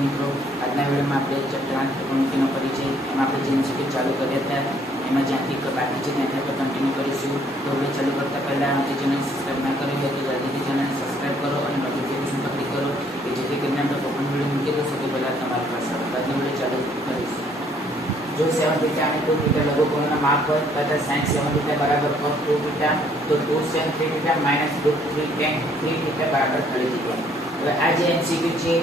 મિત્રો, આજના વિડીયોમાં આપણે ચેપ્ટર 8 ત્રિકોણમિતિનો પરિચય એમાં આપણે જે MCQ ચાલુ કર્યા હતા એમાં જ્યાંથી બાકી છે ત્યાંથી આપણે કન્ટિન્યુ કરીશું. તો વિડીયો ચાલુ કરતા પહેલાં જે ચેનલ સબસ્ક્રાઈબ ના કરી હોય તો જલ્દીથી ચેનલને સબસ્ક્રાઈબ કરો અને નોટિફિકેશન પર ક્લિક કરો કે જેથી કરીને આપણે કોઈ પણ વિડીયો મૂકી દો સૌથી પહેલાં તમારી પાસે આવે. આજનો વિડીયો ચાલુ કરીશું. જો 7 θ અને 2 θ લઘુકોણના માપ હોય તથા sin 7 θ બરાબર cos 2 θ તો 2 sin 3 θ minus √3 tan 3 θ બરાબર ખાલી જગ્યા. હવે આ જે MCQ છે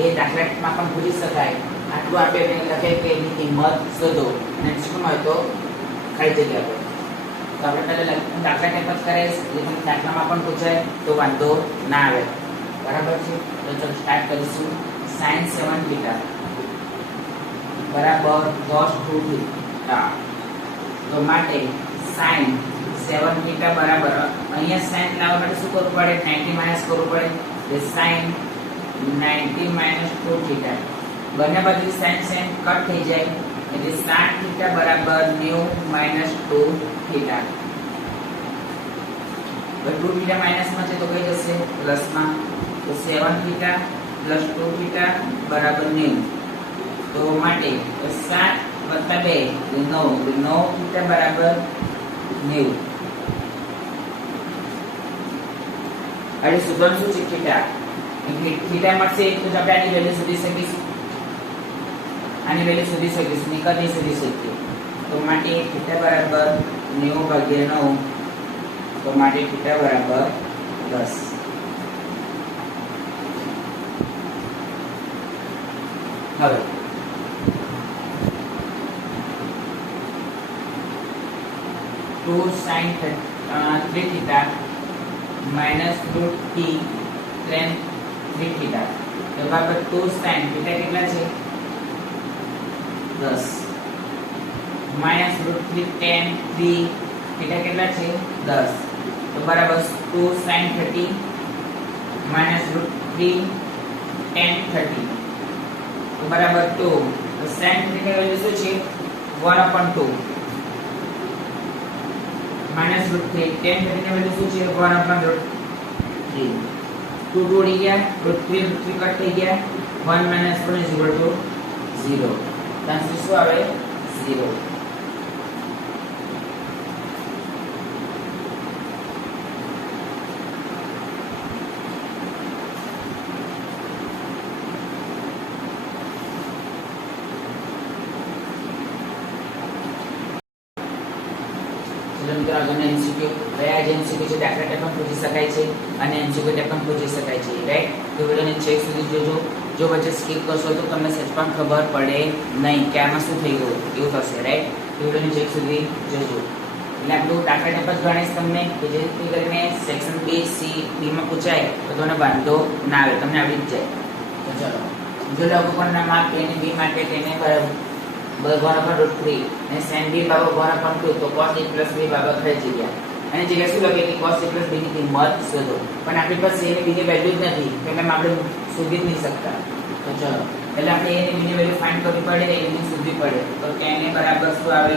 એ દાખલામાં પણ પૂછી શકાય. આટલું આપણે એને લખે કે એની કિંમત શોધો અને MCQ માં હોય તો ખાલી જગ્યા પર. તો આપણે પહેલા દાખલા ટાઈપ જ કરીએ એટલે તમને દાખલામાં પણ પૂછાય તો વાંધો ના આવે. બરાબર છે? તો ચાલો સ્ટાર્ટ કરીશું. sin 7 θ બરાબર cos 2 θ. તો માટે sin 7 θ બરાબર અહીંયા sin લાવવા માટે શું કરવું પડે? 90 માઈનસ કરવું પડે. એટલે sin 90 minus 2 θ બંને બાજુ sin કટ થઈ જાય એટલે 60 θ બરાબર 90 minus 2 θ. હવે 2 θ માઈનસ માં છે તો કઈ જશે પ્લસ માં. તો 7 θ plus 2 θ બરાબર 90. તો માટે 7 વત્તા 2 એટલે 9 θ બરાબર 90. હવે સૂત્ર શું છે? થીટા મળશે તો આપણે આની વેલ્યુ શોધી શકીશું. આની વેલ્યુ શોધી શકીશું, નહીંતર નહીં શોધી શકીએ. તો માટે થીટા બરાબર 90/9. તો માટે થીટા બરાબર 10. હવે 2 sin 3 θ minus √3 tan 3 θ. તો બરાબર 2 sin θ કેટલા છે? 10 minus √3 tan 3 θ કેટલા છે? 10. તો બરાબર 2 sin 30 minus √3 tan 30. તો બરાબર 2. તો sin 30 ની વેલ્યુ શું છે? 1/2 minus √3 tan 30 ની વેલ્યુ શું છે? 1/3. 2 ઉડી ગયા, √3 કટ થઈ ગયા. 1 minus 1 is equal to 0. Answer શું આવે? 0. આગળના MCQ કયા જે MCQ છે દાખલા ટાઈપ પણ પૂછી શકાય છે અને MCQ ટાઈપ પણ પૂછી શકાય છે. રાઈટ? તો વિડિયોને છેક સુધી જોજો. જો વચ્ચે સ્કીપ કરશો તો તમને સચ પણ ખબર પડે નહીં કે આમાં શું થઈ ગયું એવું થશે. રાઈટ? તો વિડિયોને છેક સુધી જોજો. એટલે આપણું દાખલા ટાઈપ જ ગણેશ તમને કે જેથી કરીને સેક્શન B C D માં પૂછાય તો તમને વાંધો ના આવે, તમને આવડી જ જાય. તો ચલો જો લઘુકોણના માપ A અને B માટે તેને બરાબર 1/√3 અને sin b બરાબર 1/2 તો cos a plus b બરાબર થઈ જગ્યા. અને જગ્યા શું લખે કે cos a plus b ની કિંમત શોધો. પણ આપણી પાસે a ની b ની વેલ્યુ જ નથી એટલે આપણે શોધી જ નહીં શકતા. તો ચલો એટલે આપણે a ની b ની વેલ્યુ ફાઇન્ડ કરવી પડે, a ની શોધવી પડે. તો tan a બરાબર શું આવે?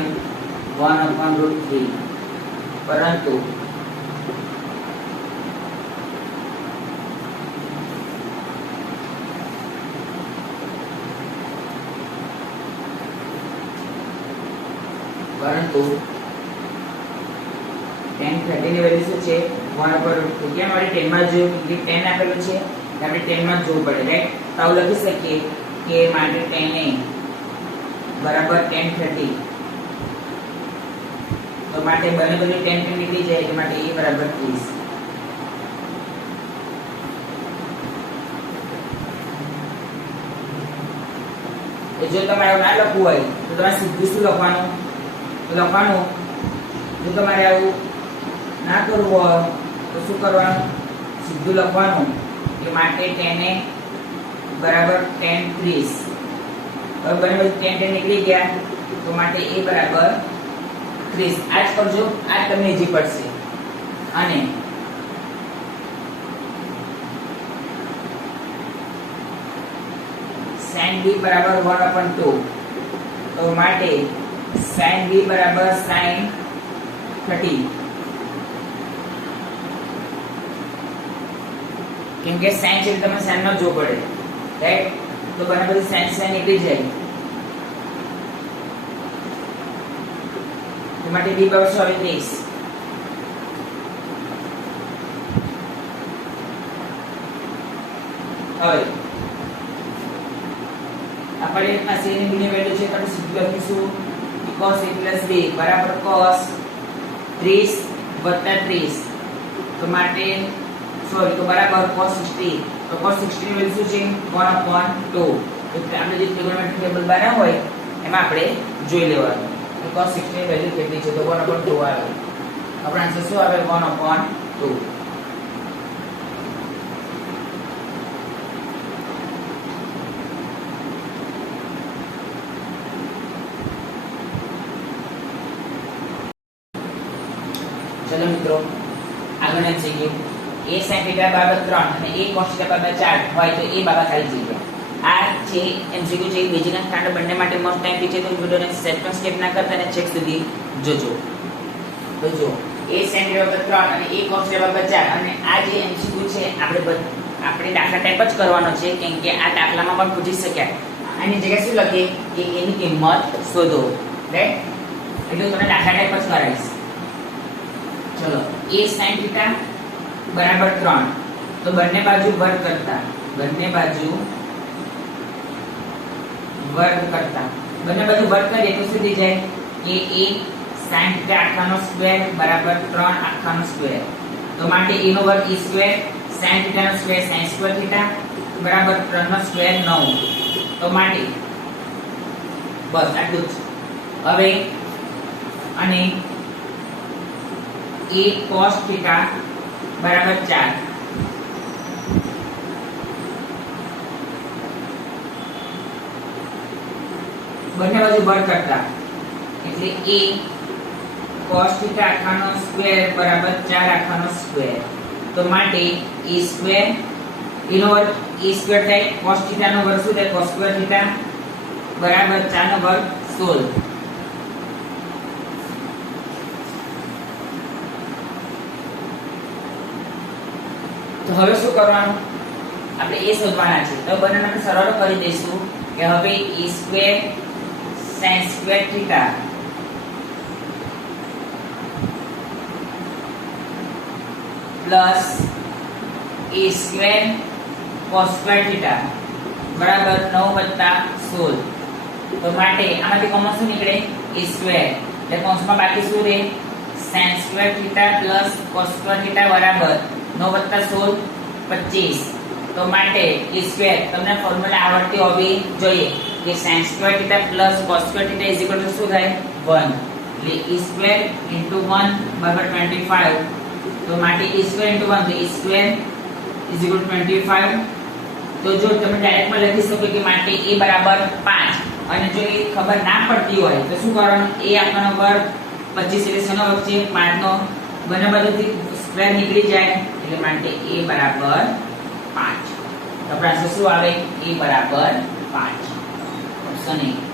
1/√3. પરંતુ tan 30 ની વેલ્યુ શું છે? 1/√3. કેમ આપણે 10 માં જોયું કે 10 આપેલું છે એટલે આપણે 10 માં જોવું પડે. રાઈટ? તો આવું લખી શકીએ કે માટે tan a બરાબર tan 30. તો માટે બંને બંને tan નીકળી જાય એટલે માટે a બરાબર 30. જો તમારે આવું ના લખવું હોય તો તમારે સીધું શું લખવાનું? જો તમારે આવું ના કરવું હોય તો શું કરવાનું? સીધું લખવાનું કે માટે tan a બરાબર tan 30. હવે બંને બાજુ tan નીકળી ગયા તો માટે a બરાબર 30. આ જ કરજો, આ તમને ઈઝી પડશે. અને sin b બરાબર 1/2 તો માટે sin b બરાબર sin 30. કેમ કે sin છે તમે sin નો જો પડે, રાઈટ? તો બંને બાજુ sin sin નીકળી જાય, એ માટે b બરાબર શું આવે 30. હવે આપણે પાસે ની b ની વેલ્યુ છે તો આપણે સીધું લખીશું cos a plus b બરાબર cos 30 વત્તા 30, તો માટે સોરી તો બરાબર cos 60, તો cos 60 ની વેલ્યુ શું છે 1/2. એટલે આપણે જે ત્રિકોણમિતિક ટેબલ બનાવ્યું હોય એમાં આપણે જોઈ લેવાનું કે cos 60 ની વેલ્યુ કેટલી છે, તો 1/2 આવે. આપણો આન્સર શું આવે 1/2. चलो મિત્રો આગળ એમસીક્યુ a sin θ બરાબર 3 અને a cos θ બરાબર 4 હોય તો a બાબા ખાલી જગ્યા. આ છે એમસીક્યુ છે બેઝિક સ્ટાન્ડર્ડ બંને માટે મોસ્ટ ટાઈમ છે, તો વિડિયોને સેટ પણ સ્ટેપ ના કરતા અને ચેક સુધી જોજો. તો જો a sin θ બરાબર 3 અને a cos θ બરાબર 4, અને આ જે એમસીક્યુ છે આપણે દાખલા ટાઈપ જ કરવાનો છે, કેમ કે આ દાખલામાં પણ પૂછી શકાય. આની જગ્યાએ શું લખીએ કે એની કિંમત શોધો, રાઈટ? એટલે તમે દાખલા ટાઈપ જ કરાવીશ. चलो a sin θ बराबर 3, तो બંને બાજુ વર્ગ કરતા બંને બાજુ કરીએ તો શું થઈ જાય કે a sin θ આખાનો સ્ક્વેર બરાબર 3 આખાનો સ્ક્વેર, તો માટે a નો વર્ગ e સ્ક્વેર sin θ નો સ્ક્વેર sin સ્ક્વેર θ બરાબર 3 નો સ્ક્વેર 9, તો માટે બસ આટલું જ. હવે અને a cos θ બરાબર 4, બંને બાજુ વર્ગ કરતા એટલે a cos θ આખાનો સ્ક્વેર બરાબર 4 આખાનો સ્ક્વેર, તો માટે e સ્ક્વેર એનો વર્ગ e સ્ક્વેર થાય, cos θ નો વર્ગ શું થાય cos સ્ક્વેર θ બરાબર 4 નો વર્ગ 16. તો હવે શું કરવાનું આપણે એ શોધવાના છે, તો બંને માટે સરળ કરી દઈશું કે હવે e square sin square θ plus e square cos square θ બરાબર 9 + 16, તો માટે આમાંથી કોમન શું નીકળે e સ્ક્વેર, એટલે કૌંસમાં બાકી શું રહે sin square θ plus cos square θ બરાબર 9 + 16 25, તો માટે e સ્ક્વેર તમને ફોર્મ્યુલા આવડતી હોવી જોઈએ કે sin square θ plus cos square θ શું થાય 1, એટલે e સ્ક્વેર * 1 બરાબર 25, તો માટે e સ્ક્વેર * 1 તો e સ્ક્વેર = 25. તો જો તમે ડાયરેક્ટમાં લખી શકો કે માટે a બરાબર 5, અને જો એ ખબર ના પડતી હોય તો શું કરવાનું a આખાનો વર્ગ 25 એટલે શેનો વર્ગ છે 5 નો, બંને બાજુથી સ્ક્વેર નીકળી જાય એટલે માટે a બરાબર 5. તો આપણા શું આવે a બરાબર 5, ઓપ્શન A.